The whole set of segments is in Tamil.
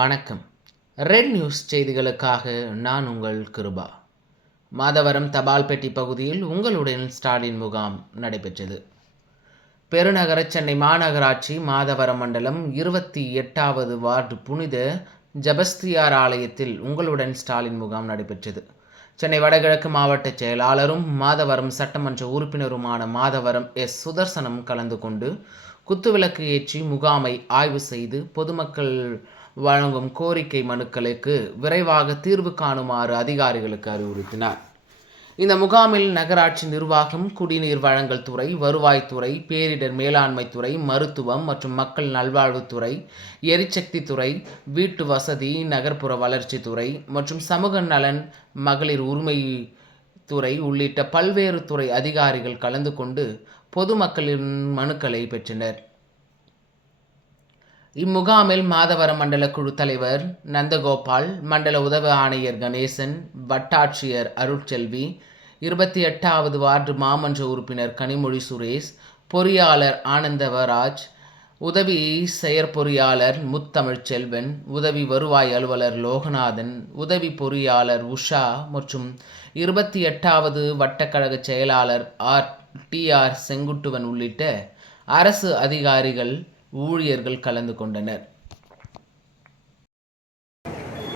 வணக்கம். ரெட் நியூஸ் செய்திகளுக்காக நான் உங்கள் கிருபா. மாதவரம் தபால் பெட்டி பகுதியில் உங்களுடன் ஸ்டாலின் முகாம் நடைபெற்றது. பெருநகர சென்னை மாநகராட்சி மாதவரம் மண்டலம் இருபத்தி எட்டாவது வார்டு புனித ஜபஸ்தியார் ஆலயத்தில் உங்களுடன் ஸ்டாலின் முகாம் நடைபெற்றது. சென்னை வடகிழக்கு மாவட்ட செயலாளரும் மாதவரம் சட்டமன்ற உறுப்பினருமான மாதவரம் எஸ். சுதர்சனம் கலந்து கொண்டு குத்துவிளக்கு ஏற்றி முகாமை ஆய்வு செய்து பொதுமக்கள் வழங்கும் கோரிக்கை மனுக்களுக்கு விரைவாக தீர்வு காணுமாறு அதிகாரிகளுக்கு அறிவுறுத்தினார். இந்த முகாமில் நகராட்சி நிர்வாகம் குடிநீர் வழங்கல் துறை வருவாய்த்துறை பேரிடர் மேலாண்மை துறை மருத்துவம் மற்றும் மக்கள் நல்வாழ்வுத்துறை எரிசக்தி துறை வீட்டு வசதி நகர்ப்புற வளர்ச்சித்துறை மற்றும் சமூக நலன் மகளிர் உரிமை துறை உள்ளிட்ட பல்வேறு துறை அதிகாரிகள் கலந்து கொண்டு பொதுமக்களின் மனுக்களை பெற்றனர். இம்முகாமில் மாதவரம் மண்டல குழு தலைவர் நந்தகோபால் மண்டல உதவி ஆணையர் கணேசன் வட்டாட்சியர் அருட்செல்வி இருபத்தி எட்டாவது வார்டு மாமன்ற உறுப்பினர் கனிமொழி சுரேஷ் பொறியாளர் ஆனந்தவராஜ் உதவி செயற்பொறியாளர் முத்தமிழ் செல்வன் உதவி வருவாய் அலுவலர் லோகநாதன் உதவி பொறியாளர் உஷா மற்றும் இருபத்தி எட்டாவது வட்டக்கழக செயலாளர் ஆர் டி ஆர் செங்குட்டுவன் உள்ளிட்ட அரசு அதிகாரிகள் ஊழியர்கள் கலந்து கொண்டனர்.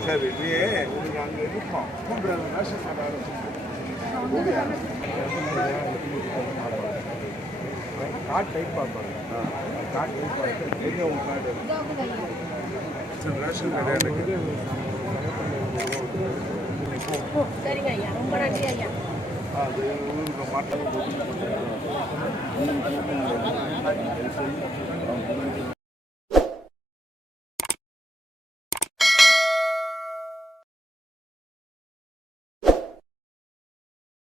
சரி கார்டு டைப் பார்ப்பாங்க. கார்டு டைப் எங்கே உங்கள் கார்டு ரேஷன் சரிங்க ஐயா ரொம்ப நன்றி ஐயா அது aquí, que.